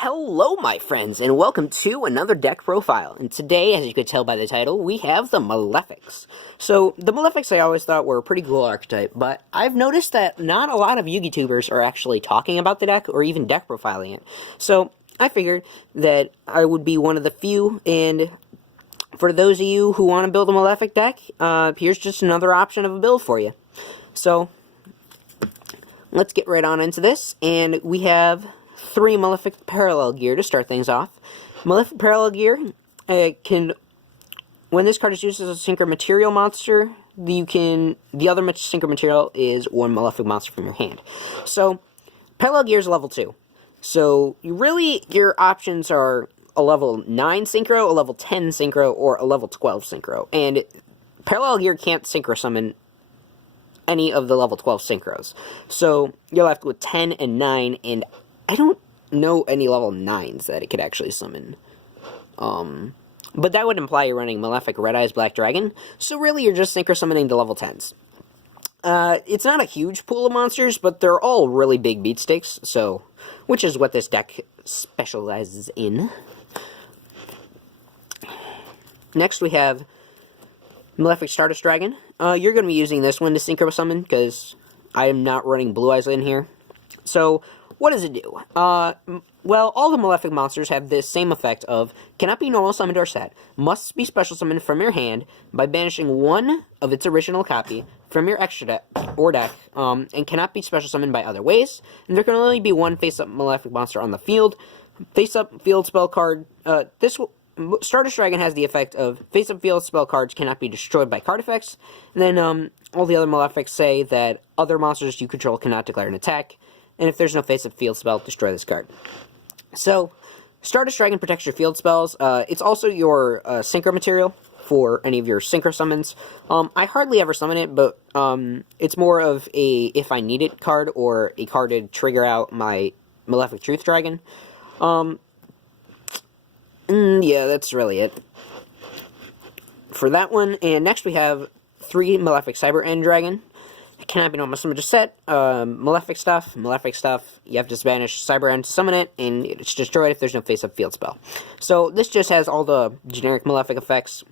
Hello, my friends, and welcome to another deck profile. And today, as you could tell by the title, we have the Malefics. So, the Malefics I always thought were a pretty cool archetype, but I've noticed that not a lot of YouTubers are actually talking about the deck or even deck profiling it. So, I figured that I would be one of the few, and for those of you who want to build a Malefic deck, here's just another option of a build for you. So, let's get right on into this, and we have 3 Malefic Parallel Gear to start things off. Malefic Parallel Gear when this card is used as a Synchro Material monster, the other Synchro Material is one Malefic monster from your hand. So, Parallel Gear is level 2. So, your options are a level 9 Synchro, a level 10 Synchro, or a level 12 Synchro. And Parallel Gear can't Synchro summon any of the level 12 Synchros. So, you're left with 10 and 9, and I don't know any level 9s that it could actually summon. But that would imply you're running Malefic Red Eyes Black Dragon, so really you're just Synchro summoning the level 10s. It's not a huge pool of monsters, but they're all really big beat stakes, so, which is what this deck specializes in. Next we have Malefic Stardust Dragon. You're going to be using this one to Synchro summon, because I am not running Blue Eyes in here. So, what does it do? Well, all the Malefic monsters have this same effect of cannot be normal summoned or set, must be special summoned from your hand by banishing one of its original copy from your extra deck or deck, and cannot be special summoned by other ways. And there can only be one face-up Malefic monster on the field. Face-up field spell card. Stardust Dragon has the effect of face-up field spell cards cannot be destroyed by card effects. And then all the other Malefics say that other monsters you control cannot declare an attack. And if there's no face-up field spell, destroy this card. So, Stardust Dragon protects your field spells. It's also your Synchro material for any of your Synchro summons. I hardly ever summon it, but it's more of a if I need it card, or a card to trigger out my Malefic Truth Dragon. Yeah, that's really it for that one. And next we have 3 Malefic Cyber End Dragon. It cannot be normal summoned or set. Malefic stuff, you have to banish Cyber End to summon it, and it's destroyed if there's no face-up field spell. So, this just has all the generic Malefic effects.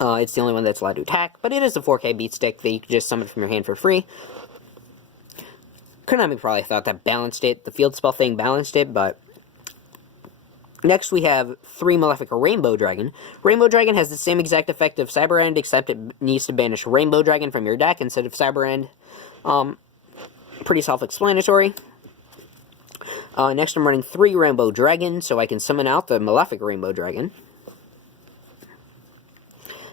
It's the only one that's allowed to attack, but it is a 4K beat stick that you can just summon from your hand for free. Konami probably thought that balanced it, the field spell thing balanced it, but next we have 3 Malefic Rainbow Dragon. Rainbow Dragon has the same exact effect of Cyber End, except it needs to banish Rainbow Dragon from your deck instead of Cyber End. Pretty self-explanatory. Next I'm running 3 Rainbow Dragon, so I can summon out the Malefic Rainbow Dragon.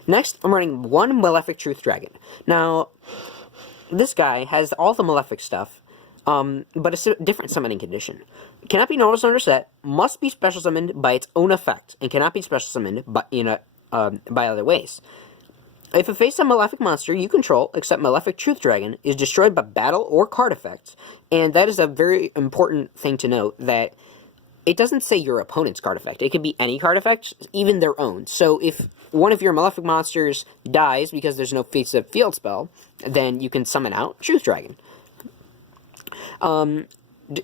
Next, I'm running 1 Malefic Truth Dragon. Now, this guy has all the Malefic stuff, but it's a different summoning condition. It cannot be normal summoned or set, must be special summoned by its own effect, and cannot be special summoned by other ways. If a face-up Malefic monster you control, except Malefic Truth Dragon, is destroyed by battle or card effects, and that is a very important thing to note, that it doesn't say your opponent's card effect. It could be any card effect, even their own. So if one of your Malefic monsters dies because there's no face-up field spell, then you can summon out Truth Dragon.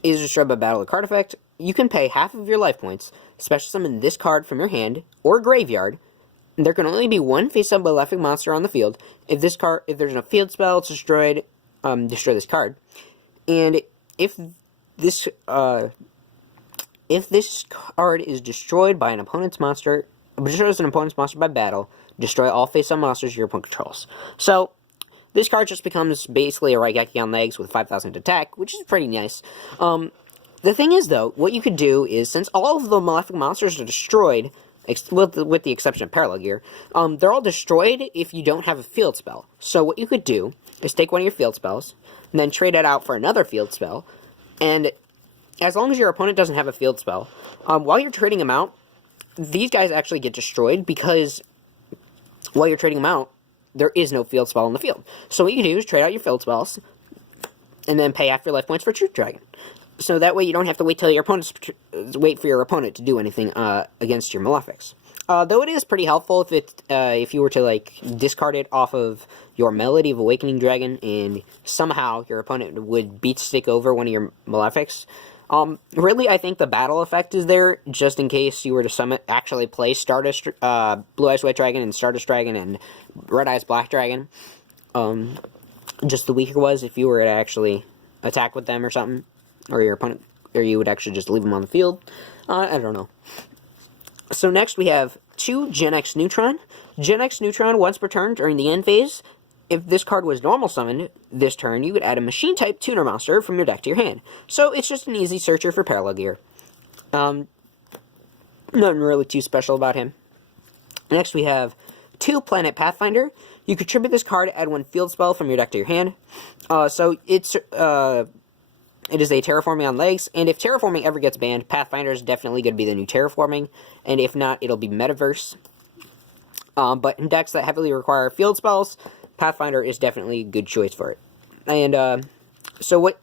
Is destroyed by battle or card effect, you can pay half of your life points, special summon this card from your hand or graveyard, and there can only be one face-up Malefic monster on the field. If there's no field spell, it's destroyed, destroy this card. And if this card is destroyed by an opponent's monster, destroys an opponent's monster by battle, destroy all face-up monsters your opponent controls. So, this card just becomes basically a Raigeki on legs with 5,000 attack, which is pretty nice. The thing is, though, what you could do is, since all of the Malefic monsters are destroyed, with the exception of Parallel Gear, they're all destroyed if you don't have a field spell. So what you could do is take one of your field spells, and then trade it out for another field spell, and as long as your opponent doesn't have a field spell, while you're trading them out, these guys actually get destroyed, because while you're trading them out, there is no field spell on the field. So what you can do is trade out your field spells, and then pay half your life points for Truth Dragon. So that way you don't have to wait for your opponent to do anything against your Malefics. Though it is pretty helpful if you were to discard it off of your Melody of Awakening Dragon, and somehow your opponent would beat stick over one of your Malefics. Really, I think the battle effect is there, just in case you were to actually play Stardust, Blue Eyes White Dragon and Stardust Dragon and Red Eyes Black Dragon. Just the weaker was if you were to actually attack with them or something, or your opponent, or you would actually just leave them on the field. I don't know. So next we have 2 Gen X Neutron. Gen X Neutron, once per turn during the end phase, if this card was normal summoned this turn, you would add a machine-type tuner monster from your deck to your hand. So it's just an easy searcher for parallel gear. Nothing really too special about him. Next we have 2 Planet Pathfinder. You contribute this card, add 1 field spell from your deck to your hand. So it is a Terraforming on legs, and if Terraforming ever gets banned, Pathfinder is definitely going to be the new Terraforming, and if not, it'll be Metaverse. But in decks that heavily require field spells, Pathfinder is definitely a good choice for it. And so what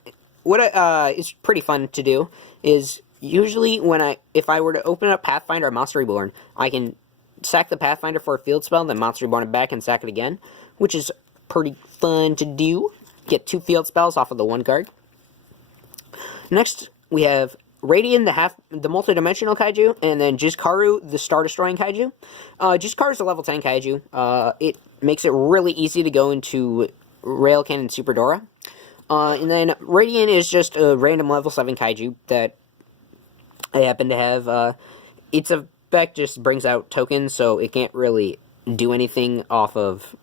is pretty fun to do is usually if I were to open up Pathfinder or Monster Reborn, I can sack the Pathfinder for a field spell, then Monster Reborn it back and sack it again, which is pretty fun to do. Get 2 field spells off of the 1 card. Next, we have Radian, the multi-dimensional kaiju, and then Jizkaru, the star-destroying kaiju. Jizkaru is a level 10 kaiju. It makes it really easy to go into Rail Cannon Super Dora. And then Radian is just a random level 7 kaiju that I happen to have. Its effect just brings out tokens, so it can't really do anything off of,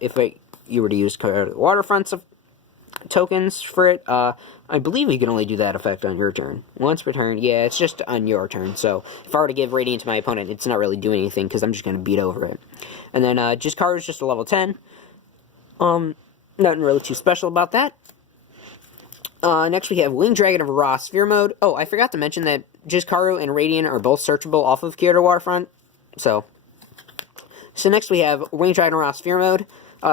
if you were to use Waterfront's tokens for it. I believe you can only do that effect on your turn. Once per turn, yeah, it's just on your turn, so if I were to give Radiant to my opponent, it's not really doing anything, because I'm just going to beat over it. And then, Jizkaru is just a level 10. Nothing really too special about that. Next we have Winged Dragon of Raw Sphere Mode. Oh, I forgot to mention that Jizkaru and Radiant are both searchable off of Kyoto Waterfront, so next we have Winged Dragon of Raw Sphere Mode.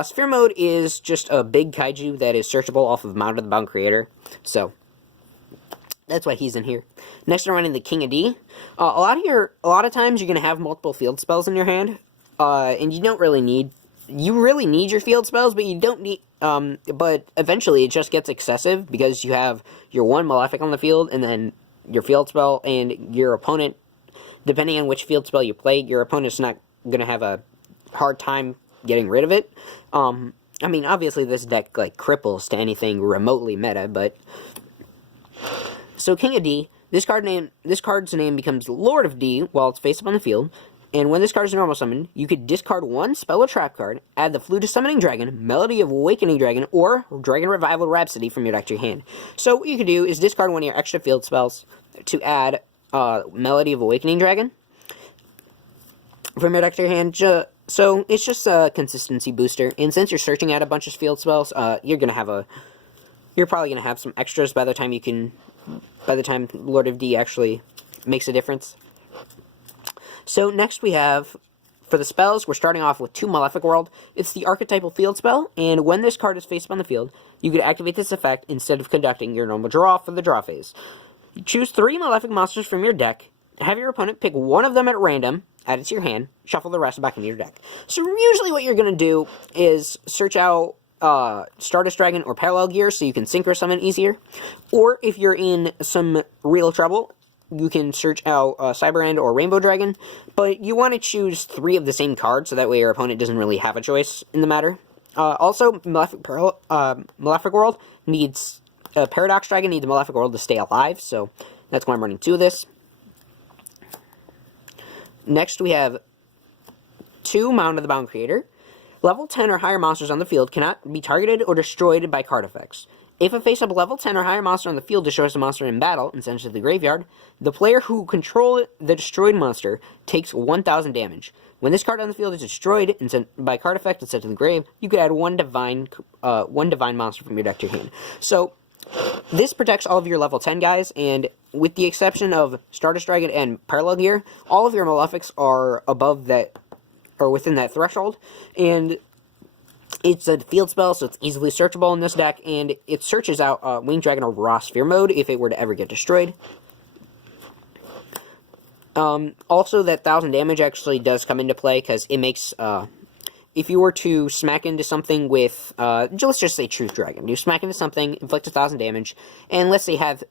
Sphere Mode is just a big kaiju that is searchable off of Mound of the Bound Creator, so that's why he's in here. Next, we're running the King of D. A lot of times you're gonna have multiple field spells in your hand, and you really need your field spells, but you don't need. But eventually it just gets excessive because you have your 1 Malefic on the field, and then your field spell, and your opponent, depending on which field spell you play, your opponent's not gonna have a hard time getting rid of it. I mean, obviously this deck, cripples to anything remotely meta, but... So, King of D, this card's name becomes Lord of D while it's face up on the field, and when this card is normal summoned, you could discard 1 spell or trap card, add the Flute of Summoning Dragon, Melody of Awakening Dragon, or Dragon Revival Rhapsody from your deck to your hand. So, what you could do is discard 1 of your extra field spells to add Melody of Awakening Dragon from your deck to your hand. So, it's just a consistency booster, and since you're searching out a bunch of field spells, you're probably gonna have some extras by the time Lord of D actually makes a difference. So, next we have, for the spells, we're starting off with 2 Malefic World. It's the archetypal field spell, and when this card is face up on the field, you can activate this effect instead of conducting your normal draw for the draw phase. You choose 3 Malefic monsters from your deck, have your opponent pick 1 of them at random, add it to your hand, shuffle the rest back into your deck. So usually what you're going to do is search out Stardust Dragon or Parallel Gear so you can synchro summon easier. Or if you're in some real trouble, you can search out Cyber End or Rainbow Dragon. But you want to choose 3 of the same card so that way your opponent doesn't really have a choice in the matter. Also, Malefic World needs... Paradox Dragon needs Malefic World to stay alive, so that's why I'm running 2 of this. Next, we have 2 Mound of the Bound Creator. Level 10 or higher monsters on the field cannot be targeted or destroyed by card effects. If a face-up level 10 or higher monster on the field destroys a monster in battle and sends it to the graveyard, the player who controls the destroyed monster takes 1,000 damage. When this card on the field is destroyed and sent by card effect and sent to the grave, you could add one divine monster from your deck to your hand. So, this protects all of your level 10 guys, and with the exception of Stardust Dragon and Parallel Gear, all of your Malefics are above that, or within that threshold, and it's a field spell, so it's easily searchable in this deck, and it searches out Winged Dragon or Raw Sphere Mode if it were to ever get destroyed. Also, that 1,000 damage actually does come into play, because it if you were to smack into something with, let's just say Truth Dragon. You smack into something, inflict 1,000 damage, and let's say have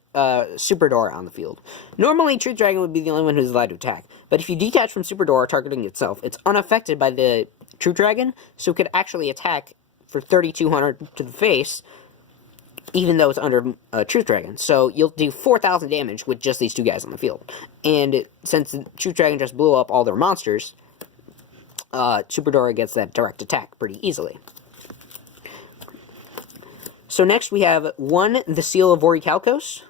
Super Dora on the field. Normally, Truth Dragon would be the only one who's allowed to attack. But if you detach from Super Dora targeting itself, it's unaffected by the Truth Dragon, so it could actually attack for 3,200 to the face, even though it's under Truth Dragon. So you'll do 4,000 damage with just these two guys on the field. And since the Truth Dragon just blew up all their monsters, Super Dora gets that direct attack pretty easily. So next we have the Seal of Orichalcos.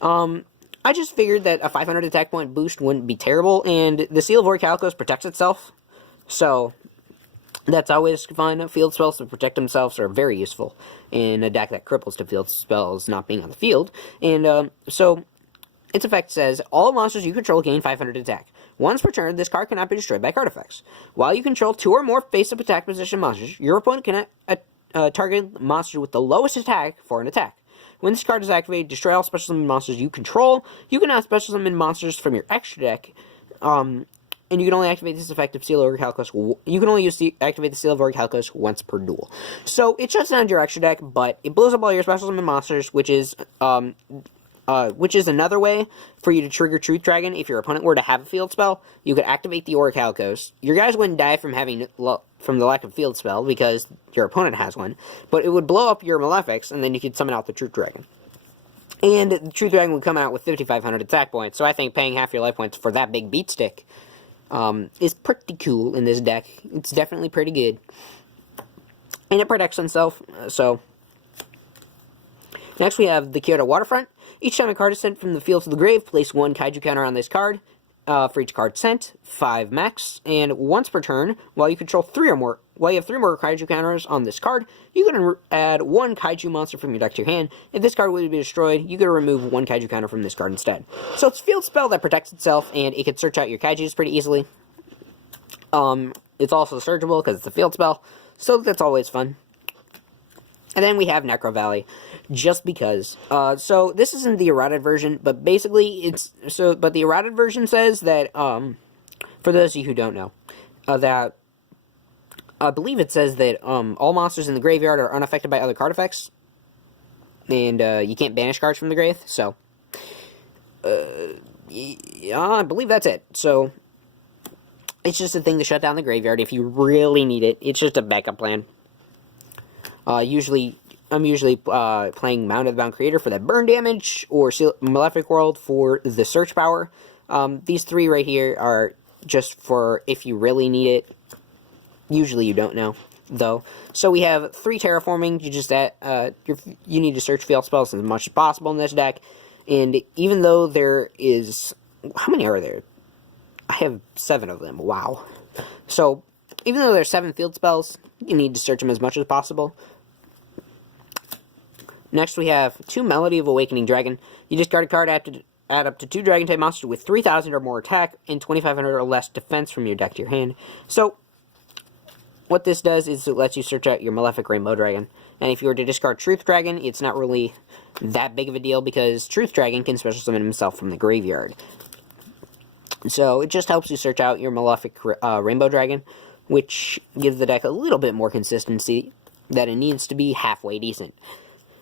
I just figured that a 500 attack point boost wouldn't be terrible, and the Seal of Orichalcos protects itself, so that's always fun. Field spells to protect themselves are very useful in a deck that cripples to field spells not being on the field. And so its effect says, all monsters you control gain 500 attack. Once per turn, this card cannot be destroyed by card effects. While you control 2 or more face-up attack position monsters, your opponent cannot target monsters with the lowest attack for an attack. When this card is activated, destroy all special summon monsters you control. You can add special summon monsters from your extra deck, and you can only activate this effect of Seal of Orichalcos. You can only activate the Seal of Orichalcos once per duel. So it shuts down your extra deck, but it blows up all your special summon monsters, which is another way for you to trigger Truth Dragon. If your opponent were to have a field spell, you could activate the Orichalcos. Your guys wouldn't die from the lack of field spell, because your opponent has one, but it would blow up your Malefics, and then you could summon out the Truth Dragon. And the Truth Dragon would come out with 5,500 attack points, so I think paying half your life points for that big beat stick is pretty cool in this deck. It's definitely pretty good. And it protects itself, so... Next we have the Kyoto Waterfront. Each time a card is sent from the field to the grave, place 1 kaiju counter on this card. For each card sent, 5 max, and once per turn, while you have 3 more kaiju counters on this card, you can add 1 kaiju monster from your deck to your hand. If this card would be destroyed, you can remove 1 kaiju counter from this card instead. So it's a field spell that protects itself, and it can search out your kaijus pretty easily. It's also searchable because it's a field spell, so that's always fun. And then we have Necro Valley, just because. So this isn't the errated version, but basically but the errated version says that, for those of you who don't know, that I believe it says that all monsters in the graveyard are unaffected by other card effects, and you can't banish cards from the grave. So yeah, I believe that's it. So it's just a thing to shut down the graveyard if you really need it. It's just a backup plan. I'm usually playing Mound of the Bound Creator for that burn damage, or Malefic World for the search power. These 3 right here are just for if you really need it. Usually you don't know, though. So we have 3 terraforming. You need to search field spells as much as possible in this deck. And even though there is... How many are there? I have 7 of them. Wow. So even though there's 7 field spells, you need to search them as much as possible. Next we have 2 Melody of Awakening Dragon. You discard a card, add up to 2 Dragon-type monsters with 3,000 or more attack and 2,500 or less defense from your deck to your hand. So, what this does is it lets you search out your Malefic Rainbow Dragon. And if you were to discard Truth Dragon, it's not really that big of a deal, because Truth Dragon can special summon himself from the graveyard. So, it just helps you search out your Malefic Rainbow Dragon, which gives the deck a little bit more consistency that it needs to be halfway decent.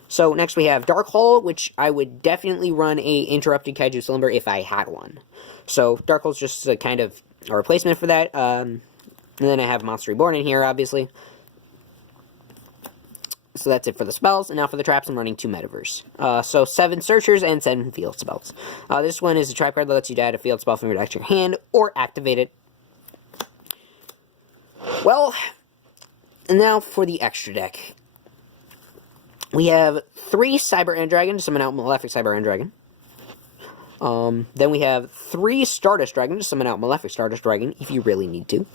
So next we have Dark Hole, which I would definitely run a Interrupted Kaiju Cylinder if I had one. So Dark Hole's just a kind of a replacement for that. And then I have Monster Reborn in here, obviously. So that's it for the spells. And now for the traps, I'm running 2 Metaverse. So 7 Searchers and 7 Field Spells. This one is a trap card that lets you add a field spell from your deck to your hand, or activate it. Well, and now for the extra deck. We have 3 Cyber End Dragon to summon out Malefic Cyber End Dragon. Then we have 3 Stardust Dragon to summon out Malefic Stardust Dragon, if you really need to.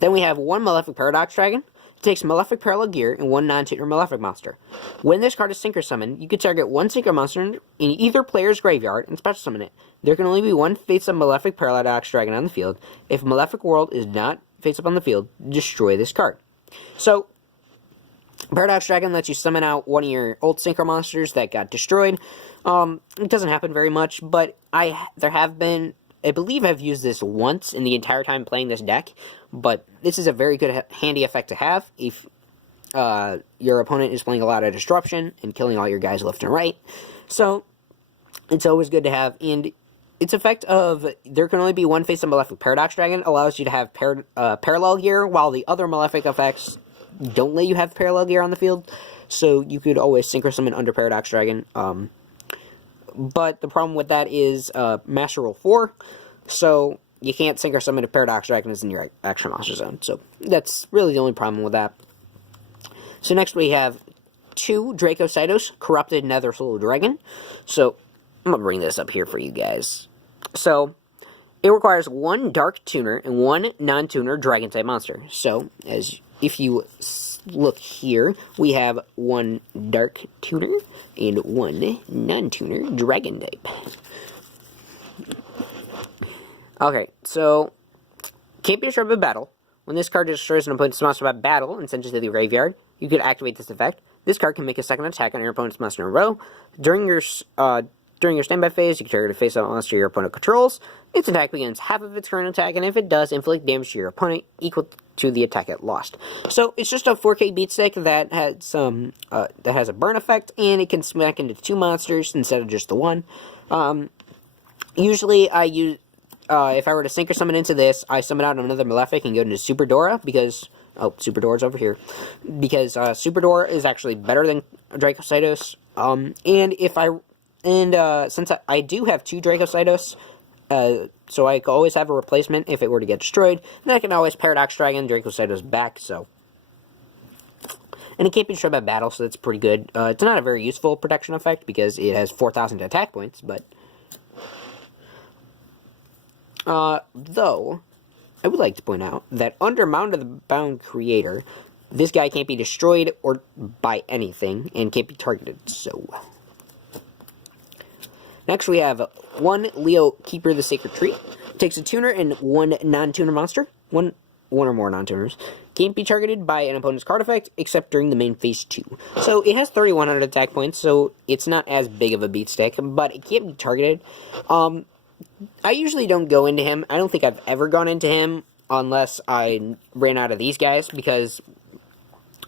Then we have 1 Malefic Paradox Dragon. It takes Malefic Parallel Gear and 1 non-tutor Malefic monster. When this card is Synchro Summoned, you can target 1 Synchro monster in either player's graveyard and special summon it. There can only be 1 face-up Malefic Paradox Dragon on the field. If Malefic World is not face-up on the field, destroy this card. So, Paradox Dragon lets you summon out one of your old Synchro monsters that got destroyed. It doesn't happen very much, but there have been I believe I've used this once in the entire time playing this deck, but this is a very good, handy effect to have if your opponent is playing a lot of Disruption and killing all your guys left and right. So, it's always good to have, and its effect of there can only be one face of Malefic Paradox Dragon allows you to have parallel gear, while the other Malefic effects don't let you have parallel gear on the field. So you could always Synchro Summon under Paradox Dragon. But the problem with that is Master Rule 4, so you can't Synchro Summon a Paradox Dragon as in your action monster zone. So that's really the only problem with that. So next we have 2 Dracocytos, Corrupted Nether Soul Dragon. So I'm going to bring this up here for you guys. So it requires 1 Dark Tuner and 1 non-tuner Dragon-type monster. So if you look here, we have 1 Dark Tuner and 1 non-tuner Dragon-type. Okay, so can't be destroyed by battle. When this card destroys an opponent's monster by battle and sends it to the graveyard, you could activate this effect. This card can make a second attack on your opponent's monster in a row. During your standby phase, you can target a face-up monster your opponent controls. Its attack begins half of its current attack, and if it does, inflict damage to your opponent equal to the attack it lost. So it's just a 4K beat stick that has a burn effect, and it can smack into 2 monsters instead of just the 1. Usually, I use if I were to Synchro Summon into this, I summon out another Malefic and go into Super Dora because Super Dora's over here, because Super Dora is actually better than Dracocytos. Since I do have 2 Dracocytos, so I can always have a replacement if it were to get destroyed. Then I can always Paradox Dragon Dracocytos back, so. And it can't be destroyed by battle, so that's pretty good. It's not a very useful protection effect because it has 4,000 attack points, but. Though, I would like to point out that under Mound of the Bound Creator, this guy can't be destroyed or by anything and can't be targeted, so. Next, we have 1 Leo Keeper of the Sacred Tree. Takes a tuner and 1 non-tuner monster. One or more non-tuners. Can't be targeted by an opponent's card effect, except during the main phase 2. So, it has 3,100 attack points, so it's not as big of a beat stick, but it can't be targeted. I usually don't go into him. I don't think I've ever gone into him unless I ran out of these guys, because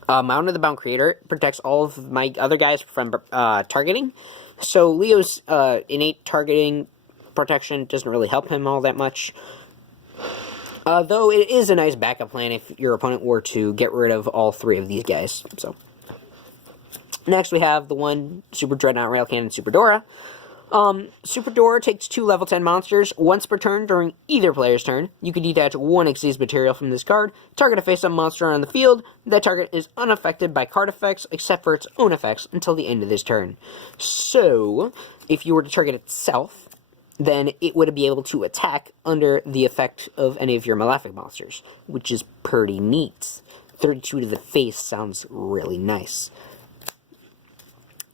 Mound of the Bound Creator protects all of my other guys from targeting. So Leo's innate targeting protection doesn't really help him all that much. Though it is a nice backup plan if your opponent were to get rid of all 3 of these guys. So next we have the 1 Super Dreadnought Rail Cannon Super Dora. Super Dora takes 2 level 10 monsters once per turn during either player's turn. You can detach 1 Xyz material from this card, target a face-up monster on the field. That target is unaffected by card effects except for its own effects until the end of this turn. So, if you were to target itself, then it would be able to attack under the effect of any of your Malefic monsters, which is pretty neat. 32 to the face sounds really nice.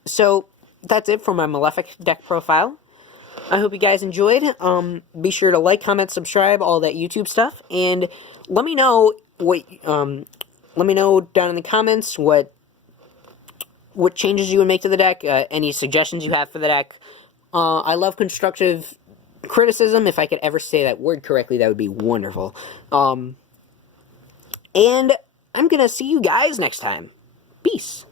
So, that's it for my Malefic deck profile. I hope you guys enjoyed. Be sure to like, comment, subscribe, all that YouTube stuff, and let me know what. Let me know down in the comments what changes you would make to the deck. Any suggestions you have for the deck. I love constructive criticism. If I could ever say that word correctly, that would be wonderful. And I'm gonna see you guys next time. Peace.